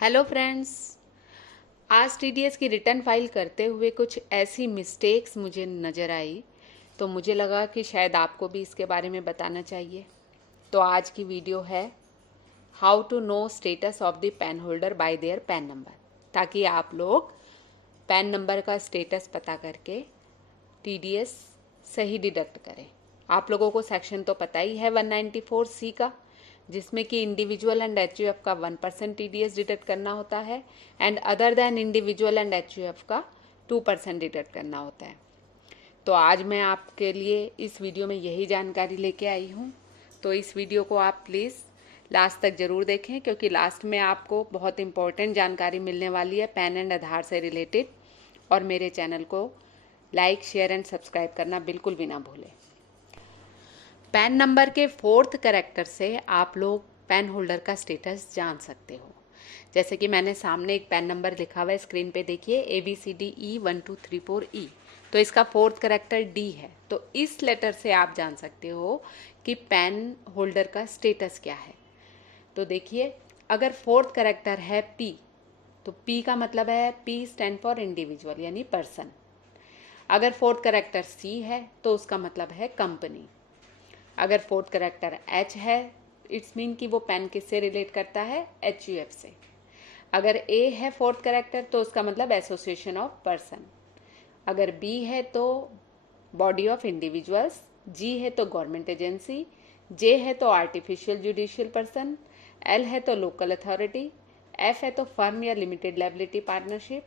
Hello friends. आज TDS की return file करते हुए कुछ ऐसी मिस्टेक्स मुझे नज़र आई, तो मुझे लगा कि शायद आपको भी इसके बारे में बताना चाहिए। तो आज की वीडियो है how to know status of the PAN holder by their PAN number, ताकि आप लोग पेन नंबर का स्टेटस पता करके टीडीएस सही डिडक्ट करें। आप लोगों को सेक्शन तो पता ही है 194C का, जिसमें कि इंडिविजुअल एंड एचयूएफ का 1% टीडीएस डिडक्ट करना होता है and other than individual and HUF का 2% डिडक्ट करना होता है। तो आज मैं आपके लिए इस वीडियो में यही जानकारी लेके आई हूँ। तो इस वीडियो को आप प्लीज़ लास्ट तक ज़रूर देखें, क्योंकि लास्ट में आपको बहुत इंपॉर्टेंट जानकारी मिलने वाली है पैन एंड आधार से रिलेटेड। और मेरे चैनल को लाइक, शेयर एंड सब्सक्राइब करना बिल्कुल भी ना भूलें। पैन नंबर के 4th कैरेक्टर से आप लोग पेन होल्डर का स्टेटस जान सकते हो। जैसे कि मैंने सामने एक पेन नंबर लिखा हुआ है, स्क्रीन पे देखिए, ABCDE1234E। तो इसका 4th कैरेक्टर D है। तो इस लेटर से आप जान सकते हो कि पेन होल्डर का स्टेटस क्या है। तो देखिए, अगर 4th कैरेक्टर है P, तो P का मतलब है P स्टैंड फॉर इंडिविजुअल यानी पर्सन। अगर 4th कैरेक्टर C है तो उसका मतलब है कंपनी। अगर 4th कैरेक्टर H है, इट्स मीन कि वो पेन किससे रिलेट करता है, HUF से। अगर A है 4th कैरेक्टर तो उसका मतलब एसोसिएशन ऑफ पर्सन। अगर B है तो बॉडी ऑफ इंडिविजुअल्स, G है तो गवर्नमेंट एजेंसी, J है तो आर्टिफिशियल जुडिशियल पर्सन, L है तो लोकल अथॉरिटी, F है तो फर्म या लिमिटेड लायबिलिटी पार्टनरशिप,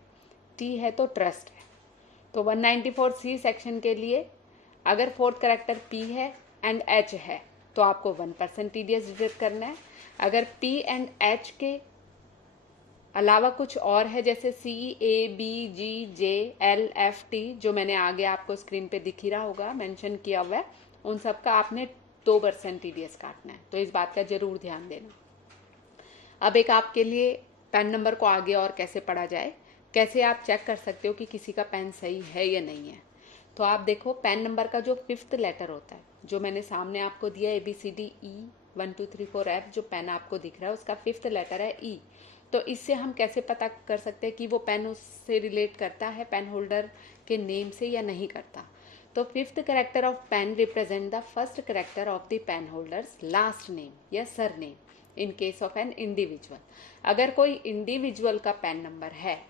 T है तो ट्रस्ट है। तो 194C सेक्शन के लिए अगर 4th कैरेक्टर P है एंड H है तो आपको 1% टीडीएस डिडक्ट करना है। अगर P एंड H के अलावा कुछ और है, जैसे C, A, B, G, J, L, F, T, जो मैंने आगे आपको स्क्रीन पे दिख ही रहा होगा, मेंशन किया हुआ है, उन सब का आपने 2% टीडीएस काटना है। तो इस बात का जरूर ध्यान देना। अब एक आपके लिए पेन नंबर को आगे और कैसे पढ़ा जाए, कैसे आप चेक कर सकते हो कि किसी का पेन सही है या नहीं है। तो आप देखो, पेन नंबर का जो 5th लेटर होता है, जो मैंने सामने आपको दिया ABCDE1234F, जो पेन आपको दिख रहा है उसका 5th लेटर है E। तो इससे हम कैसे पता कर सकते हैं कि वो पेन उससे रिलेट करता है पेन होल्डर के नेम से या नहीं करता। तो 5th character of PAN represent the first character of the PAN holder's last name या surname in case of an individual. अगर कोई इंडिविजुअल का पेन नंबर है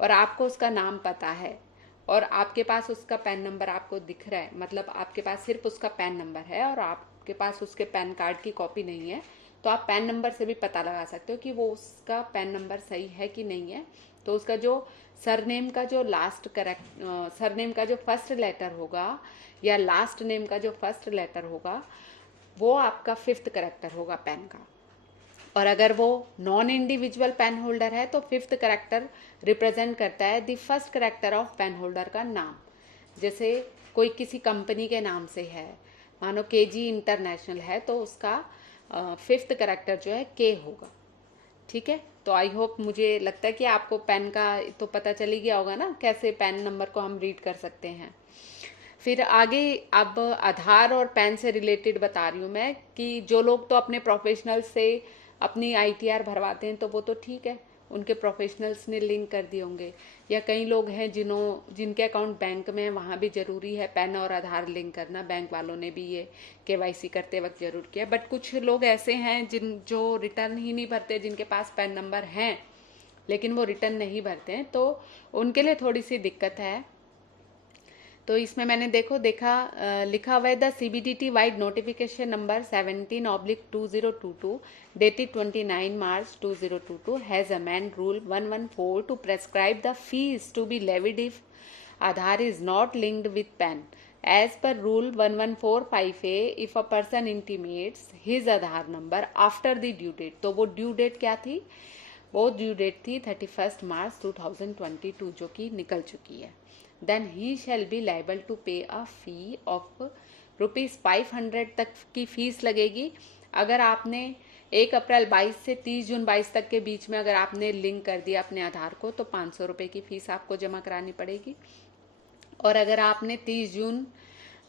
और आपको उसका नाम पता है और आपके पास उसका पेन नंबर आपको दिख रहा है, मतलब आपके पास सिर्फ उसका पेन नंबर है और आपके पास उसके पेन कार्ड की कॉपी नहीं है, तो आप पेन नंबर से भी पता लगा सकते हो कि वो उसका पेन नंबर सही है कि नहीं है। तो उसका जो सरनेम का जो लास्ट करेक्ट सरनेम का जो फर्स्ट लेटर होगा या लास्ट नेम का जो फर्स्ट लेटर होगा, वो आपका 5th कैरेक्टर होगा पेन का। और अगर वो नॉन इंडिविजुअल पेन होल्डर है तो 5th कैरेक्टर रिप्रेजेंट करता है the first character of PAN holder का नाम। जैसे कोई किसी कंपनी के नाम से है, मानो KG इंटरनेशनल है, तो उसका 5th कैरेक्टर जो है K होगा। ठीक है। तो आई होप, मुझे लगता है कि आपको पेन का तो पता चल ही गया होगा ना, कैसे पेन नंबर को हम रीड कर सकते हैं। फिर आगे अब आधार और पैन से रिलेटेड बता रही हूँ मैं, कि जो लोग तो अपने प्रोफेशनल से अपनी ITR भरवाते हैं तो वो तो ठीक है, उनके प्रोफेशनल्स ने लिंक कर दिए होंगे। या कई लोग हैं जिनके अकाउंट बैंक में है, वहाँ भी ज़रूरी है पैन और आधार लिंक करना, बैंक वालों ने भी ये KYC करते वक्त ज़रूर किया। बट कुछ लोग ऐसे हैं जो रिटर्न ही नहीं भरते, जिनके पास पैन नंबर हैं लेकिन वो रिटर्न नहीं भरते हैं, तो उनके लिए थोड़ी सी दिक्कत है। तो इसमें मैंने लिखा हुआ है, the CBDT vide notification number 17/2022 dated 29 March 2022 has amend rule 114 to prescribe the fees to be levied if Aadhaar is not linked with PAN. As per rule 114(5)A, if a person intimates his Aadhaar number after the due date, तो वो due date क्या थी, वो due date थी 31 मार्च 2022, जो कि निकल चुकी है। Then he shall be liable to pay a fee of ₹500 तक की फीस लगेगी। अगर आपने 1 अप्रैल 22 से 30 जून 22 तक के बीच में अगर आपने लिंक कर दिया अपने आधार को, तो ₹500 की फीस आपको जमा करानी पड़ेगी। और अगर आपने 30 जून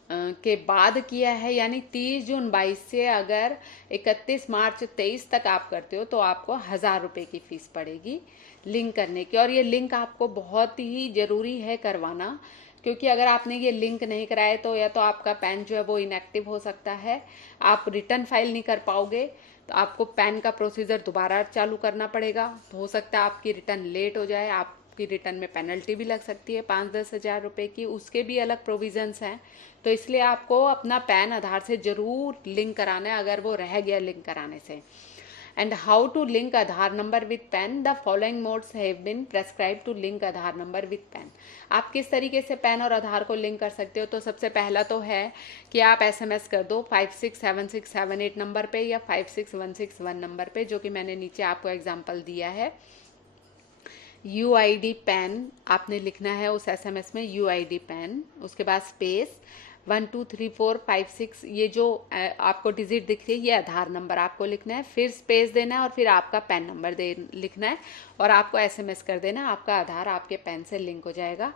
के बाद किया है, यानी 30 जून 22 से अगर 31 मार्च 23 तक आप करते हो तो आपको 1000 रुपये की फीस पड़ेगी लिंक करने की। और ये लिंक आपको बहुत ही ज़रूरी है करवाना, क्योंकि अगर आपने ये लिंक नहीं कराए तो या तो आपका पैन जो है वो इनएक्टिव हो सकता है, आप रिटर्न फाइल नहीं कर पाओगे, तो आपको पैन का प्रोसीजर दोबारा चालू करना पड़ेगा। तो हो सकता है आपकी रिटर्न लेट हो जाए, आपकी रिटर्न में पेनल्टी भी लग सकती है 5-10 हज़ार रुपये की, उसके भी अलग प्रोविजंस हैं। तो इसलिए आपको अपना पैन आधार से ज़रूर लिंक कराना है अगर वो रह गया लिंक कराने से। And how to link Aadhaar number with PAN? The following modes have been prescribed to link Aadhaar number with PAN. आप किस तरीके से पैन और आधार को लिंक कर सकते हो? तो सबसे पहला तो है कि आप SMS कर दो 567678 नंबर पे या 56161 नंबर पे, जो कि मैंने नीचे आपको एग्जांपल दिया है। UID पैन आपने लिखना है उस SMS में, UID पैन, उसके बाद स्पेस 1 2 3 4 5 6, ये जो आपको डिजिट दिख रही है ये आधार नंबर आपको लिखना है, फिर स्पेस देना है और फिर आपका पैन नंबर लिखना है और आपको SMS कर देना, आपका आधार आपके पैन से लिंक हो जाएगा।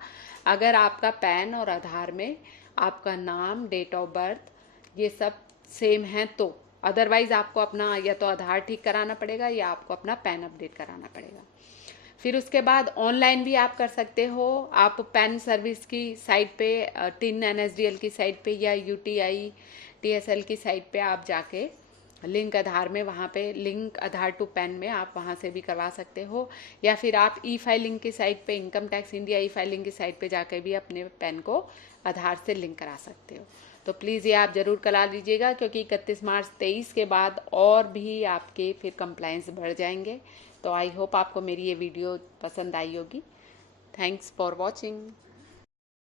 अगर आपका पैन और आधार में आपका नाम, डेट ऑफ बर्थ ये सब सेम है तो, अदरवाइज आपको अपना या तो आधार ठीक कराना पड़ेगा या आपको अपना पैन अपडेट कराना पड़ेगा। फिर उसके बाद ऑनलाइन भी आप कर सकते हो, आप पैन सर्विस की साइट पे, टिन NSDL की साइट पे या UTI TSL की साइट पे आप जाके लिंक आधार में, वहाँ पे लिंक आधार टू पैन में आप वहाँ से भी करवा सकते हो, या फिर आप E-फाइलिंग की साइट पे, इनकम टैक्स इंडिया E-फाइलिंग की साइट पे जाकर भी अपने पैन को आधार से लिंक करा सकते हो। तो प्लीज़ ये आप ज़रूर करा लीजिएगा, क्योंकि 31 मार्च 23 के बाद और भी आपके फिर कंप्लायंस बढ़ जाएंगे। तो आई होप आपको मेरी ये वीडियो पसंद आई होगी। Thanks for watching.